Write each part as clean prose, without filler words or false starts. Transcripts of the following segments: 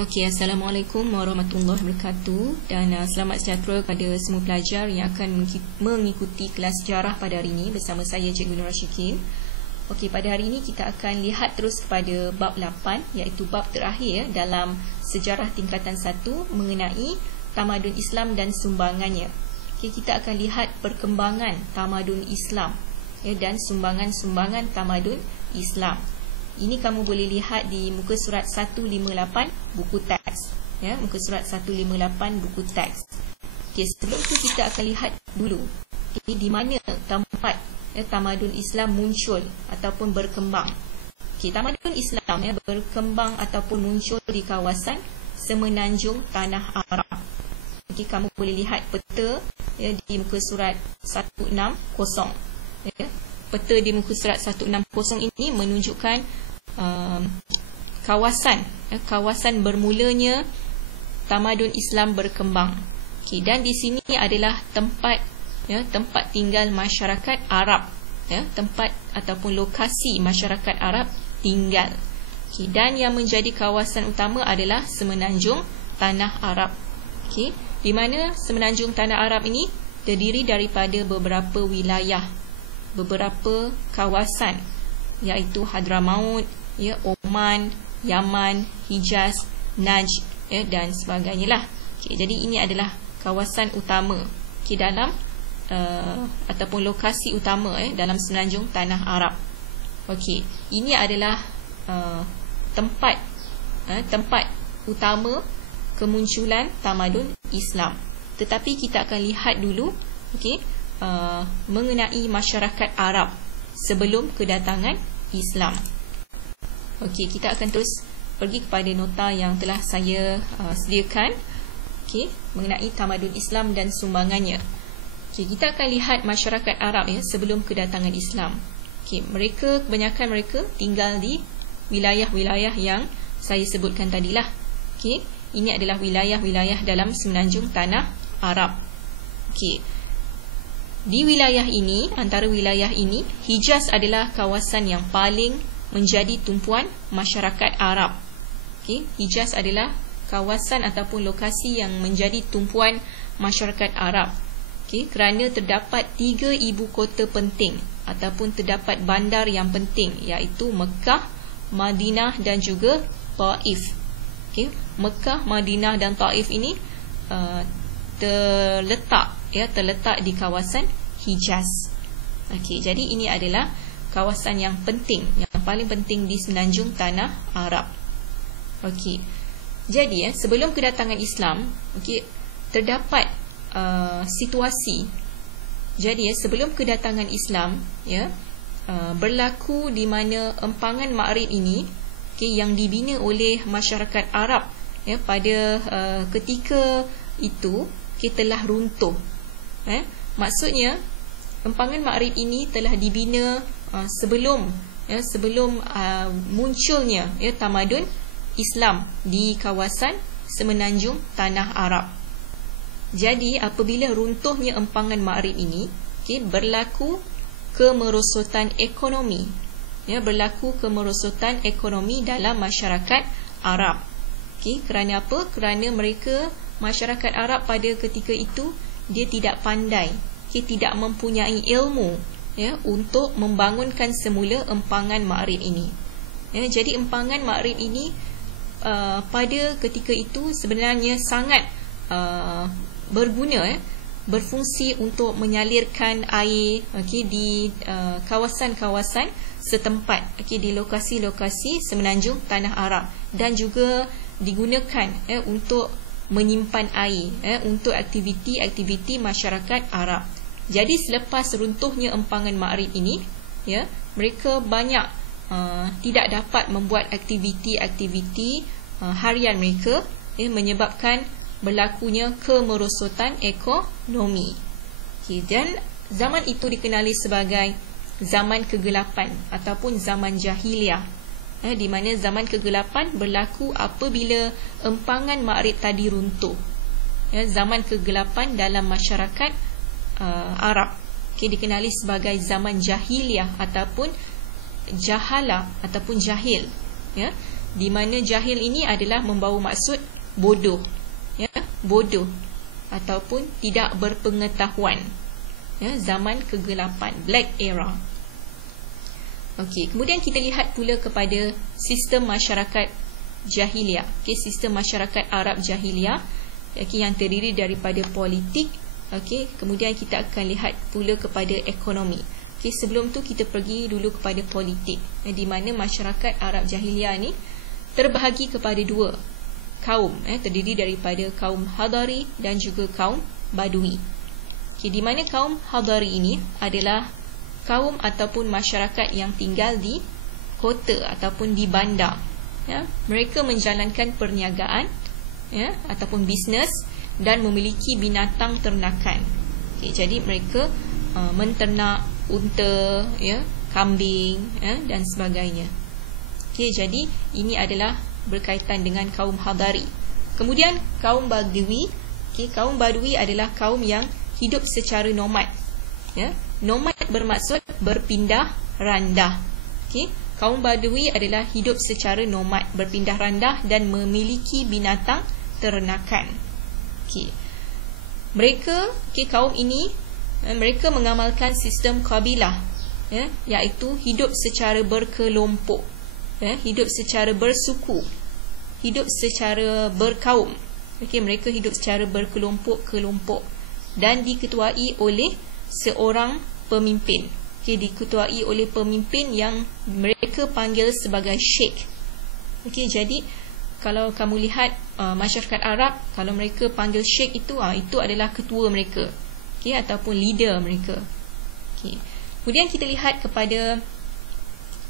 Okey, Assalamualaikum warahmatullahi wabarakatuh dan selamat sejahtera kepada semua pelajar yang akan mengikuti kelas sejarah pada hari ini bersama saya Cikgu Nur Rashikin. Okey, pada hari ini kita akan lihat terus kepada bab 8 iaitu bab terakhir dalam sejarah tingkatan 1 mengenai tamadun Islam dan sumbangannya. Okey, kita akan lihat perkembangan tamadun Islam dan sumbangan-sumbangan tamadun Islam. Ini kamu boleh lihat di muka surat 158 buku teks. Muka surat 158 buku teks. Okey, sebelum itu kita akan lihat dulu di mana tempat tamadun Islam muncul ataupun berkembang. Okey, tamadun Islam berkembang ataupun muncul di kawasan semenanjung tanah Arab. Okey, kamu boleh lihat peta di muka surat 160. Peta di muka surat 160 ini menunjukkan kawasan bermulanya tamadun Islam berkembang. Okey, dan di sini adalah tempat tinggal masyarakat Arab, tempat ataupun lokasi masyarakat Arab tinggal. Okey, dan yang menjadi kawasan utama adalah semenanjung tanah Arab. Okey, di mana semenanjung tanah Arab ini terdiri daripada beberapa wilayah, beberapa kawasan, iaitu Hadramaut, Oman, Yaman, Hijaz, Najd dan sebagainya lah. Okey, jadi ini adalah kawasan utama dalam ataupun lokasi utama dalam semenanjung tanah Arab. Okey, ini adalah tempat utama kemunculan tamadun Islam. Tetapi kita akan lihat dulu mengenai masyarakat Arab sebelum kedatangan Islam. Okey, kita akan terus pergi kepada nota yang telah saya sediakan mengenai tamadun Islam dan sumbangannya. Okey, kita akan lihat masyarakat Arab sebelum kedatangan Islam. Okey, kebanyakan mereka tinggal di wilayah-wilayah yang saya sebutkan tadilah. Okey, ini adalah wilayah-wilayah dalam semenanjung tanah Arab. Okey, di wilayah ini, antara wilayah ini, Hijaz adalah kawasan yang paling menjadi tumpuan masyarakat Arab. Okey, Hijaz adalah kawasan ataupun lokasi yang menjadi tumpuan masyarakat Arab. Okey, kerana terdapat 3 ibu kota penting ataupun terdapat bandar yang penting, iaitu Mekah, Madinah dan juga Taif. Okey, Mekah, Madinah dan Taif ini terletak di kawasan Hijaz. Okey, jadi ini adalah kawasan yang penting, yang paling penting di semenanjung tanah Arab. Okey, jadi sebelum kedatangan Islam, terdapat situasi. Jadi sebelum kedatangan Islam, berlaku di mana empangan Maghrib ini, yang dibina oleh masyarakat Arab pada ketika itu telah runtuh. Maksudnya empangan Maghrib ini telah dibina sebelum munculnya tamadun Islam di kawasan semenanjung tanah Arab. Jadi apabila runtuhnya empangan Maghrib ini, berlaku kemerosotan ekonomi. Berlaku kemerosotan ekonomi dalam masyarakat Arab. Kerana apa? Kerana masyarakat Arab pada ketika itu dia tidak pandai, tidak mempunyai ilmu untuk membangunkan semula empangan Maghrib ini. Jadi empangan Maghrib ini pada ketika itu sebenarnya sangat berguna, berfungsi untuk menyalirkan air di kawasan-kawasan setempat, di lokasi-lokasi semenanjung tanah Arab, dan juga digunakan untuk menyimpan air untuk aktiviti-aktiviti masyarakat Arab. Jadi selepas runtuhnya empangan Maghrib ini, mereka banyak tidak dapat membuat aktiviti-aktiviti harian mereka, menyebabkan berlakunya kemerosotan ekonomi. Dan zaman itu dikenali sebagai zaman kegelapan ataupun zaman jahiliah, di mana zaman kegelapan berlaku apabila empangan Maghrib tadi runtuh. Zaman kegelapan dalam masyarakat Arab dikenali sebagai zaman jahiliah ataupun jahala ataupun jahil. di mana jahil ini adalah membawa maksud bodoh, ya, bodoh ataupun tidak berpengetahuan, ya, zaman kegelapan, black era. Okey, kemudian kita lihat pula kepada sistem masyarakat jahiliah. Okey, sistem masyarakat Arab jahiliah, okey, yang terdiri daripada politik. Okey, kemudian kita akan lihat pula kepada ekonomi. Okey, sebelum tu kita pergi dulu kepada politik, di mana masyarakat Arab jahiliah ni terbahagi kepada dua kaum, terdiri daripada kaum Hadari dan juga kaum Badui. Okey, di mana kaum Hadari ini adalah kaum ataupun masyarakat yang tinggal di kota ataupun di bandar, ya. Mereka menjalankan perniagaan, ya, ataupun bisnes dan memiliki binatang ternakan. Okey, jadi mereka menternak unta, ya, kambing, ya, dan sebagainya. Okey, jadi ini adalah berkaitan dengan kaum Hadari. Kemudian kaum Badui. Okey, kaum Badui adalah kaum yang hidup secara nomad, ya. Nomad bermaksud berpindah randah. Okey, kaum Badui adalah hidup secara nomad, berpindah randah dan memiliki binatang ternakan. Okey. Mereka, kaum ini, mereka mengamalkan sistem kabilah, ya, iaitu hidup secara berkelompok, ya, hidup secara bersuku, hidup secara berkaum. Okey, mereka hidup secara berkelompok-kelompok dan diketuai oleh seorang pemimpin. Okey, diketuai oleh pemimpin yang mereka panggil sebagai sheikh. Okey, jadi kalau kamu lihat masyarakat Arab, kalau mereka panggil sheikh itu adalah ketua mereka, okey, ataupun leader mereka. Okey. Kemudian kita lihat kepada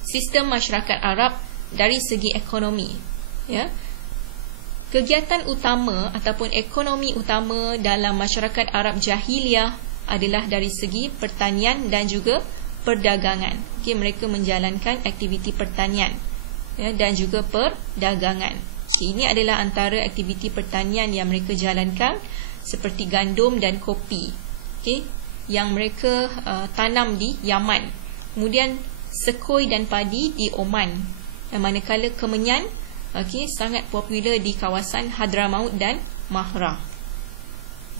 sistem masyarakat Arab dari segi ekonomi, ya. Kegiatan utama ataupun ekonomi utama dalam masyarakat Arab jahiliah adalah dari segi pertanian dan juga perdagangan. Okey, mereka menjalankan aktiviti pertanian, ya, dan juga perdagangan. Okey, ini adalah antara aktiviti pertanian yang mereka jalankan, seperti gandum dan kopi, okey, yang mereka tanam di Yaman. Kemudian sekoi dan padi di Oman. Manakala kemenyan, okey, sangat popular di kawasan Hadramaut dan Mahrah.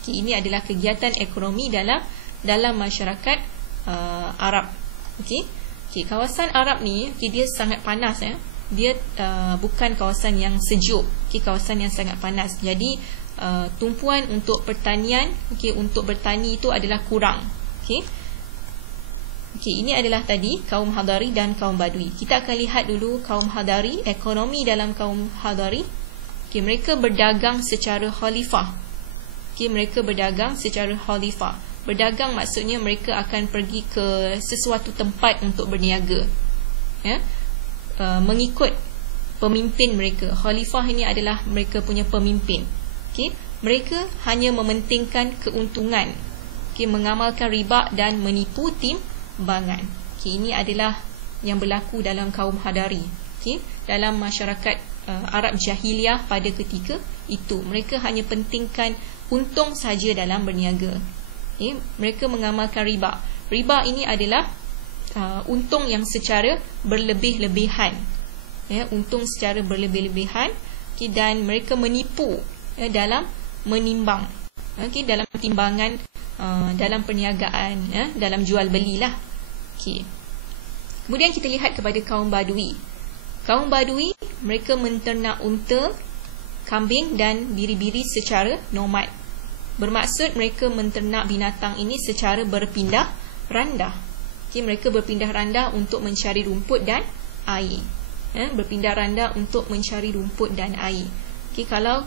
Okay, ini adalah kegiatan ekonomi dalam masyarakat Arab. Okey. Okey, kawasan Arab ni, dia sangat panas, ya. Dia bukan kawasan yang sejuk. Okey, kawasan yang sangat panas. Jadi tumpuan untuk pertanian, okey, untuk bertani itu adalah kurang. Okey. Okey, ini adalah tadi kaum Hadari dan kaum Badui. Kita akan lihat dulu kaum Hadari, ekonomi dalam kaum Hadari. Okey, mereka berdagang secara khalifah. Mereka berdagang secara khalifah. Berdagang maksudnya mereka akan pergi ke sesuatu tempat untuk berniaga, ya, mengikut pemimpin mereka. Khalifah ini adalah mereka punya pemimpin. Okey, mereka hanya mementingkan keuntungan, okey, mengamalkan riba dan menipu timbangan. Okey, ini adalah yang berlaku dalam kaum Hadari, okey, dalam masyarakat Arab jahiliah pada ketika itu. Mereka hanya pentingkan untung saja dalam berniaga. Okay. Mereka mengamalkan riba. Riba ini adalah untung yang secara berlebih-lebihan, ya, untung secara berlebih-lebihan, okay, dan mereka menipu, ya, dalam menimbang, okay, dalam timbangan, dalam perniagaan, ya, dalam jual belilah. Okay. Kemudian kita lihat kepada kaum Badui. Kaum Badui, mereka menternak unta, kambing dan biri-biri secara nomad. Bermaksud mereka menternak binatang ini secara berpindah randah. Okay, mereka berpindah randah untuk mencari rumput dan air. Berpindah randah untuk mencari rumput dan air. Okay, kalau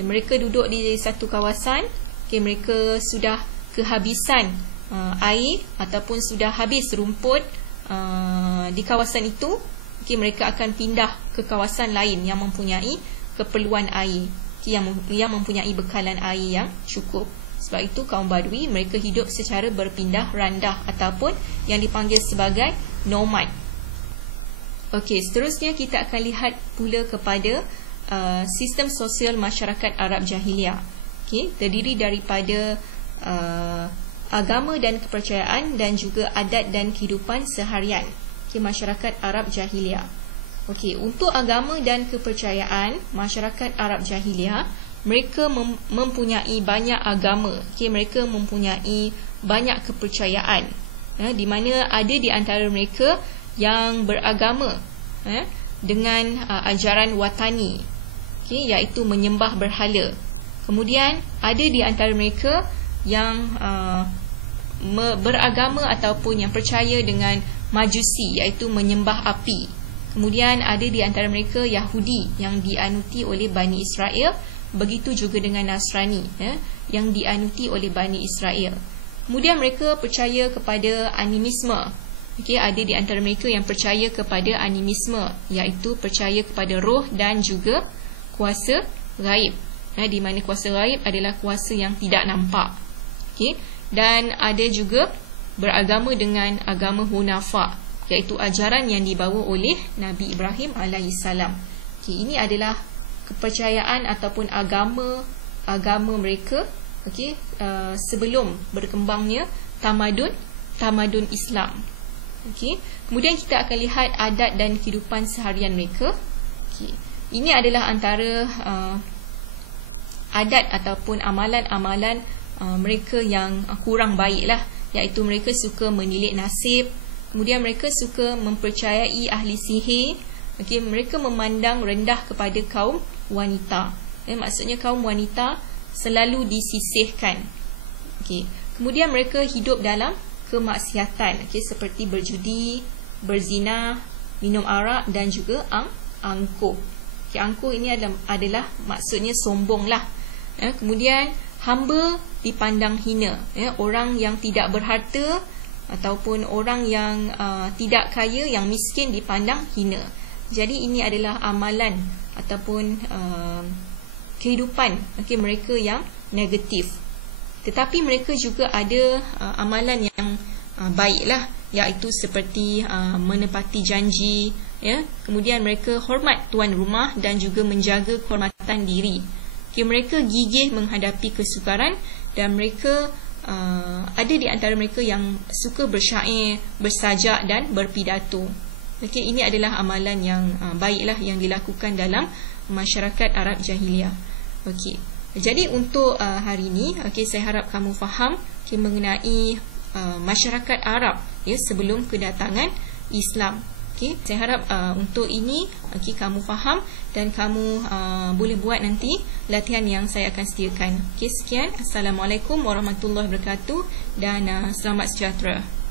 mereka duduk di satu kawasan, okay, mereka sudah kehabisan air ataupun sudah habis rumput di kawasan itu, okay, mereka akan pindah ke kawasan lain yang mempunyai keperluan air, yang mempunyai bekalan air yang cukup. Sebab itu kaum Badui mereka hidup secara berpindah randah ataupun yang dipanggil sebagai nomad. Okey, seterusnya kita akan lihat pula kepada sistem sosial masyarakat Arab jahiliah. Okey, terdiri daripada agama dan kepercayaan dan juga adat dan kehidupan seharian. Okey, masyarakat Arab jahiliah. Okey, untuk agama dan kepercayaan masyarakat Arab Jahiliyah, mereka mempunyai banyak agama. Okey, mereka mempunyai banyak kepercayaan. Di mana ada di antara mereka yang beragama dengan ajaran watani, okey, iaitu menyembah berhala. Kemudian ada di antara mereka yang beragama ataupun yang percaya dengan majusi, iaitu menyembah api. Kemudian ada di antara mereka Yahudi yang dianuti oleh Bani Israel. Begitu juga dengan Nasrani yang dianuti oleh Bani Israel. Kemudian mereka percaya kepada animisme. Okey, ada di antara mereka yang percaya kepada animisme, iaitu percaya kepada roh dan juga kuasa gaib. Di mana kuasa gaib adalah kuasa yang tidak nampak. Okey, dan ada juga beragama dengan agama Hunafa, iaitu ajaran yang dibawa oleh Nabi Ibrahim alaihissalam. Okey, ini adalah kepercayaan ataupun agama mereka, okey, sebelum berkembangnya tamadun Islam. Okey, kemudian kita akan lihat adat dan kehidupan seharian mereka. Okey, ini adalah antara adat ataupun amalan-amalan mereka yang kurang baiklah, iaitu mereka suka menilik nasib. Kemudian mereka suka mempercayai ahli sihir. Okey, mereka memandang rendah kepada kaum wanita. Maksudnya kaum wanita selalu disisihkan. Okey, kemudian mereka hidup dalam kemaksiatan, okey, seperti berjudi, berzina, minum arak dan juga angkuh. Okey, angkuh ini adalah maksudnya sombonglah. Kemudian hamba dipandang hina. Orang yang tidak berharta ataupun orang yang tidak kaya, yang miskin dipandang hina. Jadi ini adalah amalan ataupun kehidupan, okey, mereka yang negatif. Tetapi mereka juga ada amalan yang baiklah, iaitu seperti menepati janji, Kemudian mereka hormat tuan rumah dan juga menjaga kehormatan diri. Okay, mereka gigih menghadapi kesukaran dan mereka ada di antara mereka yang suka bersyair, bersajak dan berpidato. Okay, ini adalah amalan yang baiklah yang dilakukan dalam masyarakat Arab Jahiliyah. Okay. Jadi untuk hari ini, saya harap kamu faham mengenai masyarakat Arab sebelum kedatangan Islam. Saya harap untuk ini kamu faham dan kamu boleh buat nanti latihan yang saya akan sediakan. Sekian. Assalamualaikum warahmatullahi wabarakatuh dan selamat sejahtera.